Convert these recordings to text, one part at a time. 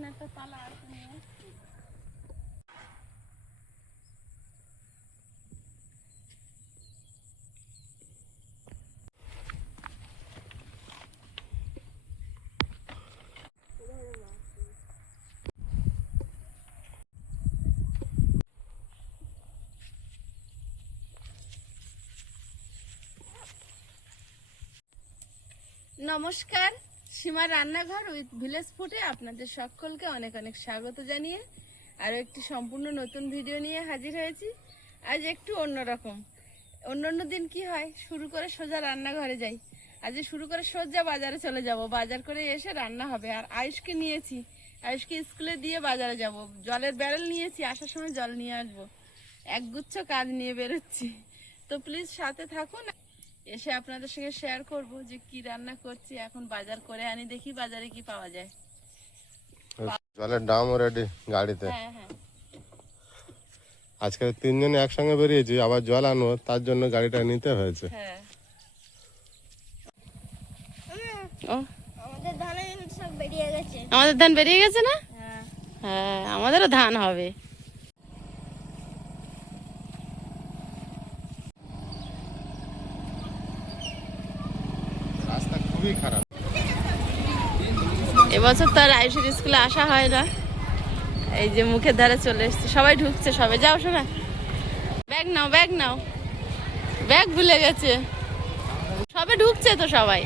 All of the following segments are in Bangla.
এখানে একটা তালা আছে নমস্কার সীমা রান্নাঘর উইথ ভিলেজ ফুটে আপনাদের সকলকে অনেক অনেক স্বাগত জানিয়ে আরও একটি সম্পূর্ণ নতুন ভিডিও নিয়ে হাজির হয়েছি। আজ একটু অন্যরকম। অন্য অন্য দিন কি হয়? শুরু করে সোজা রান্নাঘরে যাই। আজ শুরু করে সোজা বাজারে চলে যাব। বাজার করে এসে রান্না হবে। আর আয়ুষকে নিয়েছি। আয়ুষকে স্কুলে দিয়ে বাজারে যাব। জলের ব্যারেল নিয়েছি। আসার সময় জল নিয়ে আসব। একগুচ্ছ কাজ নিয়ে বেরোচ্ছি। তো প্লিজ সাথে থাকুন। এসে আপনাদের সঙ্গে শেয়ার করব যে কি রান্না করছি এখন বাজার করে আনি দেখি বাজারে কি পাওয়া যায়। জলের ডাম রেডি গাড়িতে। হ্যাঁ হ্যাঁ। আজকে তিনজনে একসঙ্গে বেরিয়েছি আবার জল আনব তার জন্য গাড়িটা নিতে হয়েছে। হ্যাঁ। আমাদের ধানে সব বেরিয়ে গেছে। আমাদের ধান বেরিয়ে গেছে না? হ্যাঁ। হ্যাঁ আমাদেরও ধান হবে। এবছর তো আর আয়ুষের স্কুলে আসা হয় না। এই যে মুখের ধারে চলে এসছে। সবাই ঢুকছে, সবাই। যাও শোনা ব্যাগ নাও ব্যাগ নাও। ব্যাগ ভুলে গেছে। সবে ঢুকছে তো সবাই।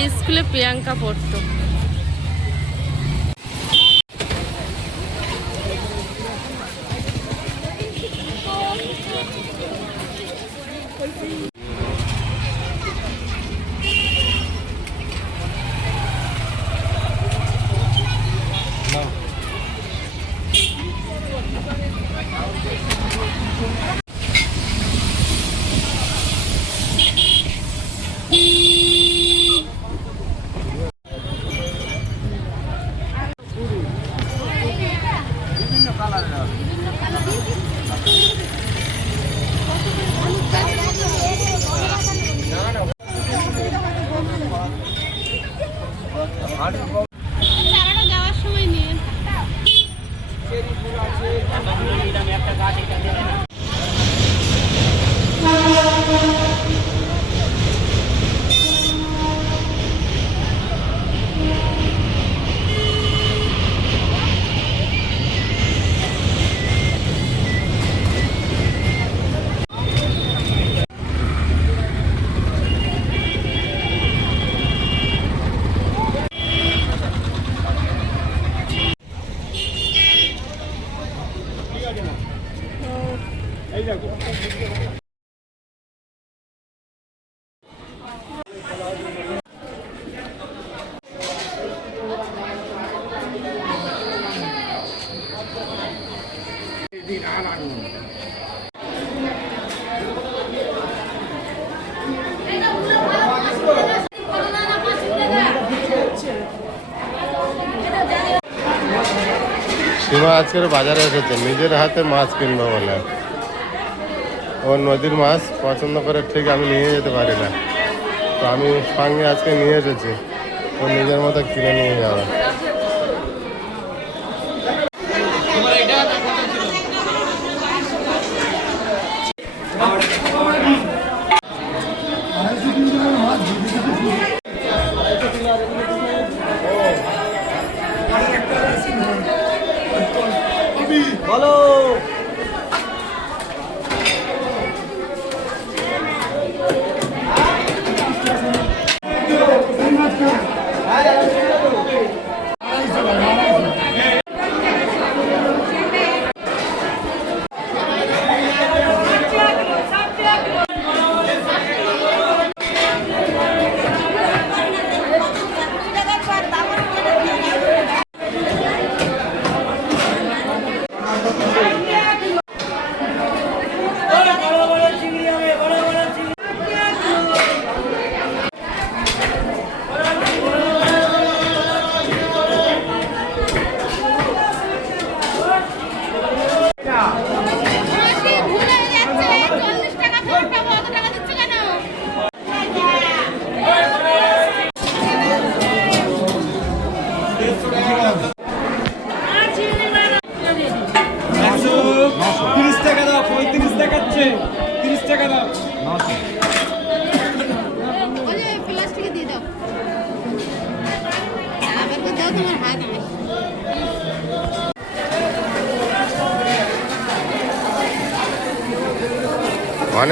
এই স্কুলে প্রিয়াঙ্কা পড়তো। সীমা আজকের বাজারে এসেছে। নিজের হাতে মাছ কিনবো বলে। ও নদীর মাছ পছন্দ করে ঠিক আমি নিয়ে যেতে পারি না। তো আমি সঙ্গে আজকে নিয়ে এসেছি। ও নিজের মতো কিনে নিয়ে যাবে।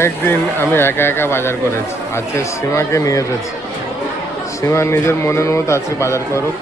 অনেক দিন আমি একা একা বাজার করেছি। আজকে সীমাকে নিয়ে এসেছি। সীমা নিজের মনের মতো আজকে বাজার করুক।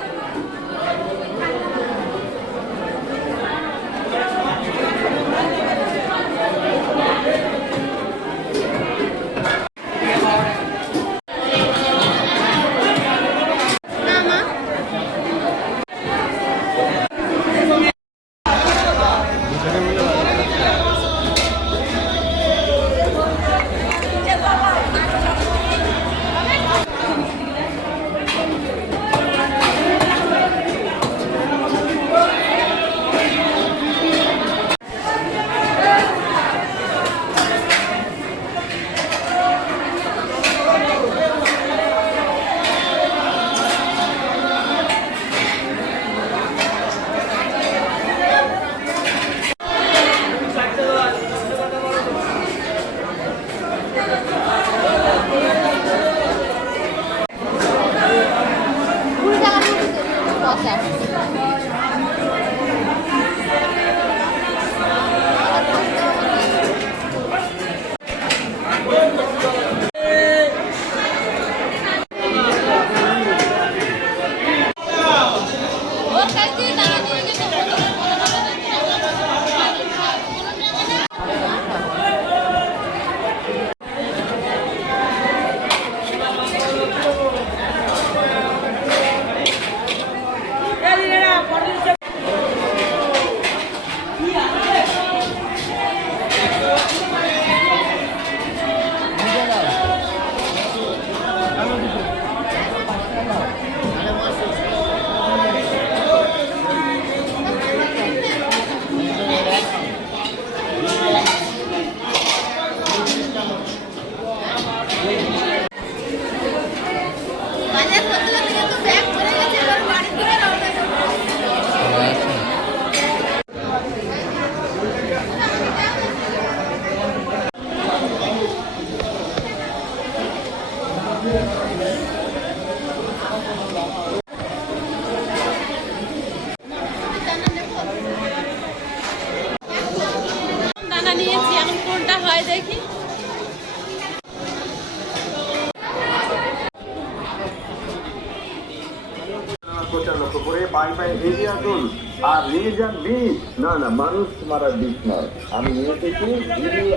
মারা নয়। আমি নিয়ে থেকে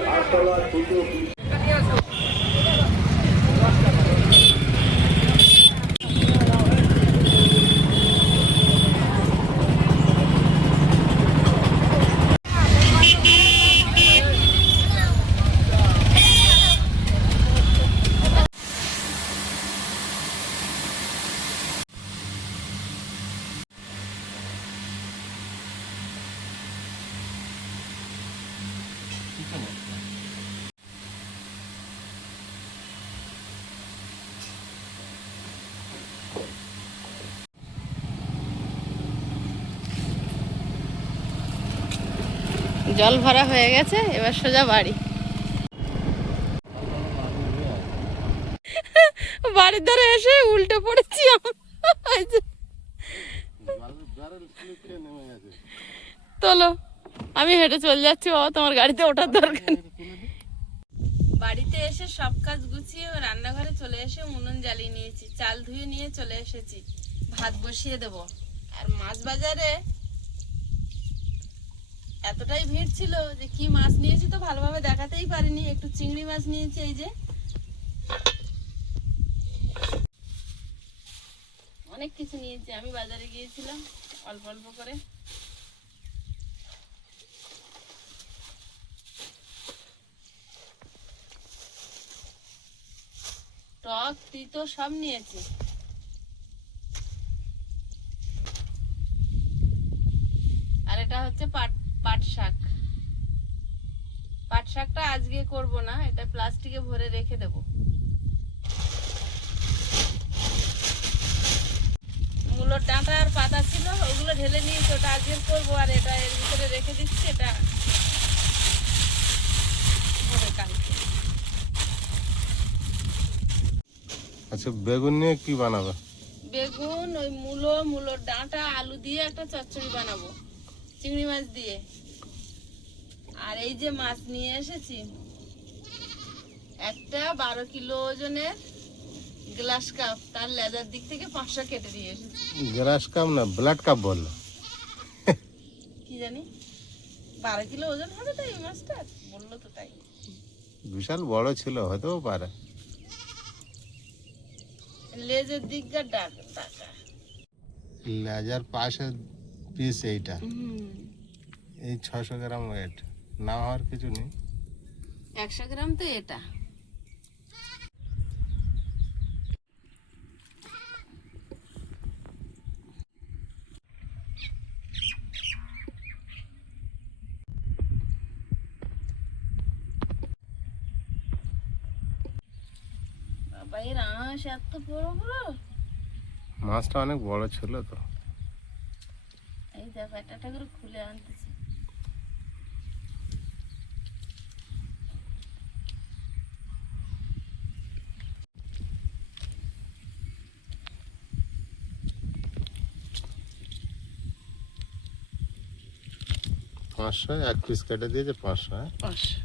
আটতলা ছোট জল ভরা হয়ে গেছে, এবার সোজা বাড়ি। বাড়ির ধারে এসে উল্টে পড়েছি তোলো, আমি হেঁটে চলে যাচ্ছি, বাবা, তোমার গাড়িতে ওঠার দরকার। বাড়িতে এসে সব কাজ গুছিয়ে রান্নাঘরে চলে এসে উনুন জ্বালিয়ে নিয়েছি, চাল ধুয়ে নিয়ে চলে এসেছি। ভাত বসিয়ে দেব। আর মাছ বাজারে এতটাই ভিড় ছিল যে কি মাছ নিয়েছি তো ভালোভাবে দেখাতেই পারিনি। একটু চিংড়ি মাছ নিয়েছি এই যে। অনেক কিছু নিয়েছি, আমি বাজারে গিয়েছিলাম অল্প অল্প করে। টক, তিতো সব নিয়েছি। আর এটা হচ্ছে পাট পাট শাক। পাট শাকটা আজকে করব না এটা প্লাস্টিকে ভরে রেখে দেব। মূলোর ডাঁটা আর পাতা ছিল ওগুলো ঢেলে নিয়েছি ওটা আজকে করব আর এটা এর ভিতরে রেখে দিচ্ছি এটা হবে কালকে। আচ্ছা বেগুন নিয়ে কি বানাবে? বেগুন ওই মূলো মূলোর ডাঁটা আলু দিয়ে একটা চচ্চড়ি বানাবো চিংড়ি মাছ দিয়ে। আর এই যে মাছ নিয়ে এসেছি একটা বারো কিলো ওজনের গ্লাস কাপ তার লেদার দিক থেকে পাঁচশো কেটে দিয়ে এসেছি। গ্রাস কাপ না ব্লাড কাপ বলল কি জানি? বারো কিলো ওজন হবে তো এই মাছটা? বলল তো তাই। বিশাল বড় ছিল হতেও পারে। লেজের দিককার ডাক টাকা লেজার পাশে পিস এইটা। এই ছশো গ্রাম ওয়েট না হওয়ার কিছু নেই। একশো গ্রাম তো এটা। মাছটা অনেক বড় ছিল তো। এই দেখো একটা করে খুলে আনতেছি। পাঁচশো এক পিস কেটে দিয়েছে পাঁচশো হ্যাঁ? পাঁচশো।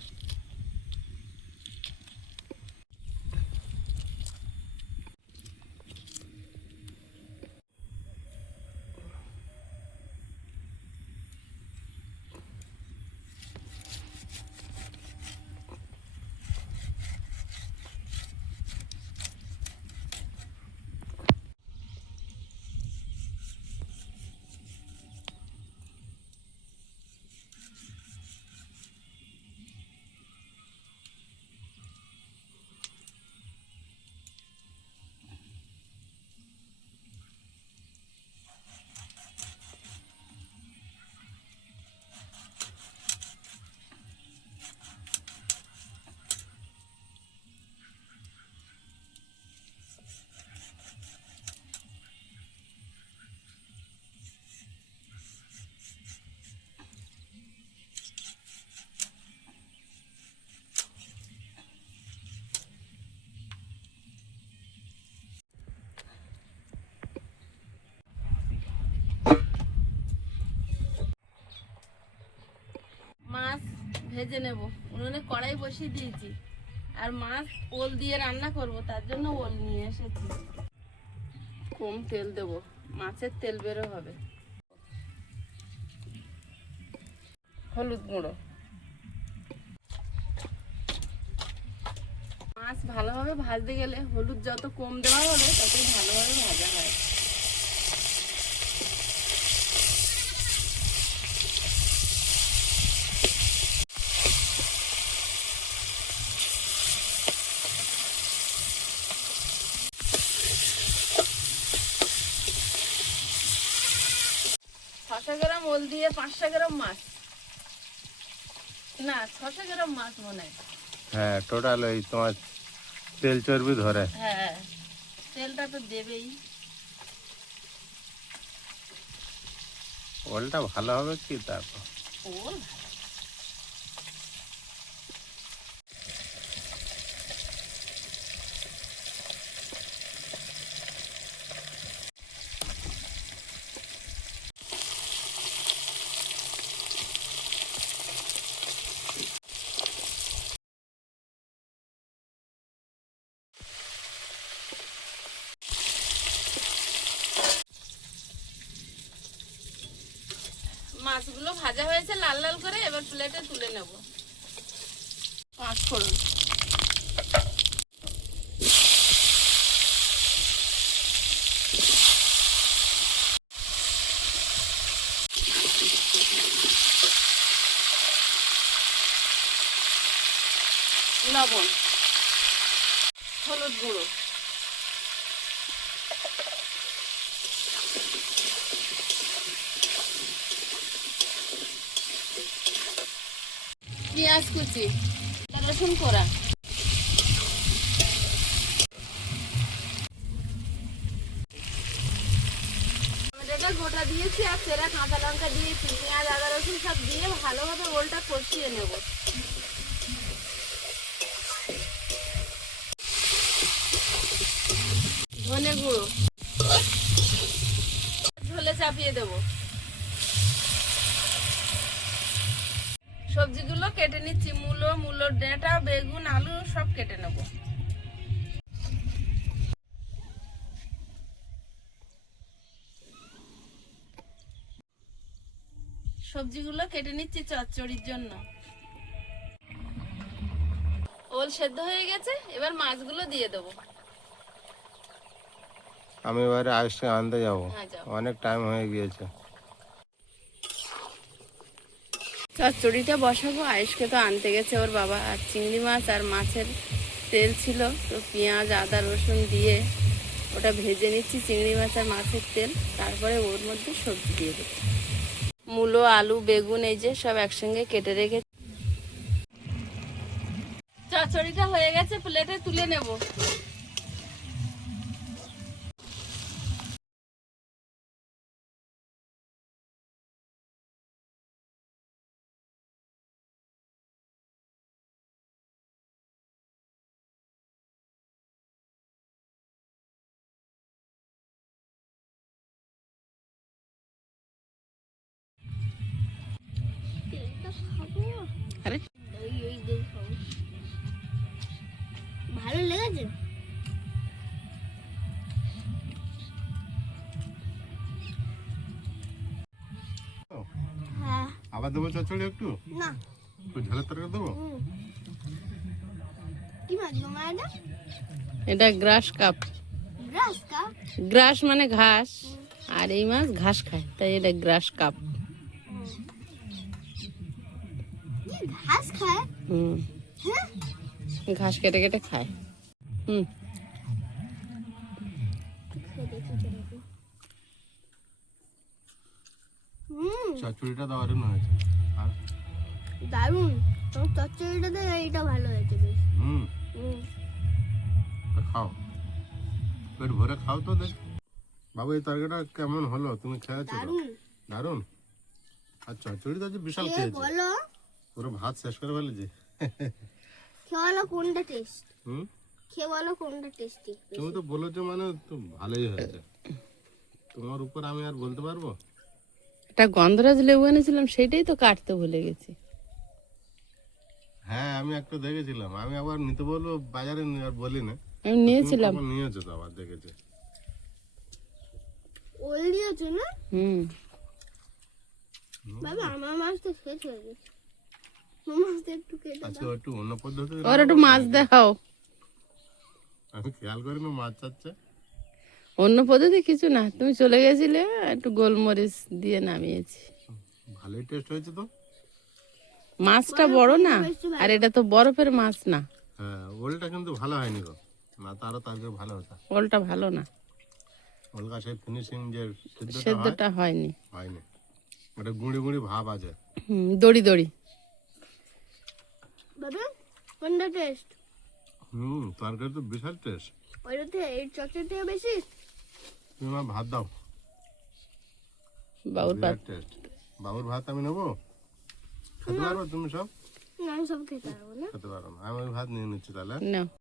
ভেজে নেব। উনুনে কড়াই বসিয়ে দিয়েছি। আর মাছ ওল দিয়ে রান্না করব, তার জন্য ওল নিয়ে এসেছি। কম তেল দেব, মাছের তেল বেরো হবে। হলুদ গুঁড়ো। মাছ ভালোভাবে ভাজতে গেলে হলুদ যত কম দেওয়া হবে, ততই ভালোভাবে ভাজা হয়। ছশো গ্রাম ওল দিয়ে পাঁচশো গ্রাম মাছ। না ছশো গ্রাম মাছ মনে হয়। হ্যাঁ টোটাল ওই তোমার তেল চর্বি ধরে। হ্যাঁ তেলটা তো দেবেই। ওলটা ভালো হবে কি তারপর? ওল মাছগুলো ভাজা হয়েছে লাল লাল করে এবার প্লেটে তুলে নেব। পাঁচ ফোড়ন লবণ হলুদ গুঁড়ো পেঁয়াজ কুচি, রসুন কোড়া। গোটা দিয়েছি আর সেরা কাঁচা লঙ্কা দিয়েছি, পেঁয়াজ, আদা, রসুন সব দিয়ে ভালোভাবে ওলটা কষিয়ে নেব। ধনে গুঁড়ো। ঝোলে চাপিয়ে দেব। সবজিগুলো কেটে নিচ্ছি মূলো মূলোর ডেঁটা বেগুন আলু সব কেটে নেব। সবজিগুলো কেটে নিচ্ছি চচ্চড়ির জন্য। ওল সেদ্ধ হয়ে গেছে এবার মাছগুলো দিয়ে দেবো। আমি এবারে আইসকে আনতে যাব। হ্যাঁ, অনেক টাইম হয়ে গিয়েছে। চচ্চড়িটা বসাবো, আয়ুষকে তো আনতে গেছে ওর বাবা। আর চিংড়ি মাছ আর মাছের তেল ছিল, তো পেঁয়াজ, আদা, রসুন দিয়ে ওটা ভেজে নিচ্ছি, চিংড়ি মাছ আর মাছের তেল। তারপরে ওর মধ্যে সবজি দিয়ে দেবো। মূলো, আলু, বেগুন এই যে সব একসঙ্গে কেটে রেখে চচ্চড়িটা হয়ে গেছে, প্লেটে তুলে নেব। দেবো চচ্চড়ি একটু? না। একটু ঝালের তরকারি দেবো? হুম। কি মাছ গো মা এটা? এটা গ্রাস কাপ। গ্রাস কাপ? গ্রাস মানে ঘাস আর এই মাছ ঘাস খায় তাই এটা গ্রাস কাপ। কি ঘাস খায়? হুম। হ্যাঁ? ঘাস কেটে কেটে খায়। হুম খেয়ে দেখি কীরকম। হুম চচ্চড়িটা দারুণ হয়েছে। আর দারুণ। তোমার চচ্চড়িটাতে এইটা ভালো হয়েছে বেশ। হুম। খাও। পেট ভরে খাও তো দেখ বাবু এই তরকারিটা কেমন হলো? তুমি খেয়েছো দারুণ। দারুণ? আর চচ্চড়ি তো বিশাল খেয়ে খেয়েছে। বলো। পুরো ভাত শেষ করে ফেলেছি। খেয়ে বলো কোনটা টেস্ট হুম? খেয়ে বলো কোনটা টেস্টি তুমি তো বলেছ মানে তো ভালোই হয়েছে। তোমার উপর আমি আর বলতে পারব? একটা গন্ধরাজ লেবু এনেছিলাম সেটাই তো কাটতে ভুলে গেছি। হ্যাঁ আমি একটা দেখেছিলাম। আমি আবার নিতে বলব বাজারে আর বলি না। আমি নিয়েছিলাম। নিয়েছো তো আবার দেখেছি। ওল দিয়েছ না? হুম। বাবা আমার মাছ তো শেষ হয়ে গেছে। মাছটা একটু কেটে আজকে একটু অন্য পদ্ধতি ওর একটু মাছ দেখাও। আমি খেয়াল করি না মাছ চাচ্ছে। অন্য পদ্ধতি কিছু না। তুমি চলে গেছিলে একটু গোলমরিচ দিয়ে নামিয়েছি। ভালোই টেস্ট হয়েছে তো। মাছটা বড় না আর এটা তো বরফের মাছ না। হ্যাঁ ওলটা কিন্তু ভালো হয়নি গো। না তারও তরকারি ভালো হতো ওলটা ভালো না। ওল গাছের ফিনিশিং যে সেদ্ধটা হয়নি। হয়নি। ওটা গুঁড়ি গুঁড়ি ভাব আছে। হুম দড়ি দড়ি। বাবা কোনটা টেস্ট হুম তরকারি তো বিশাল টেস্ট ওইটাতে এই চকলেট থেকে বেশি? তুমি আমার ভাত দাও। বাবুর ভাত। টেস্ট বাবুর ভাত আমি নেব? খেতে পারব তুমি সব? না আমি সব খেতে পারব না। খেতে পারো না। আমি ভাত নিয়ে নিচ্ছি তাহলে। নাও।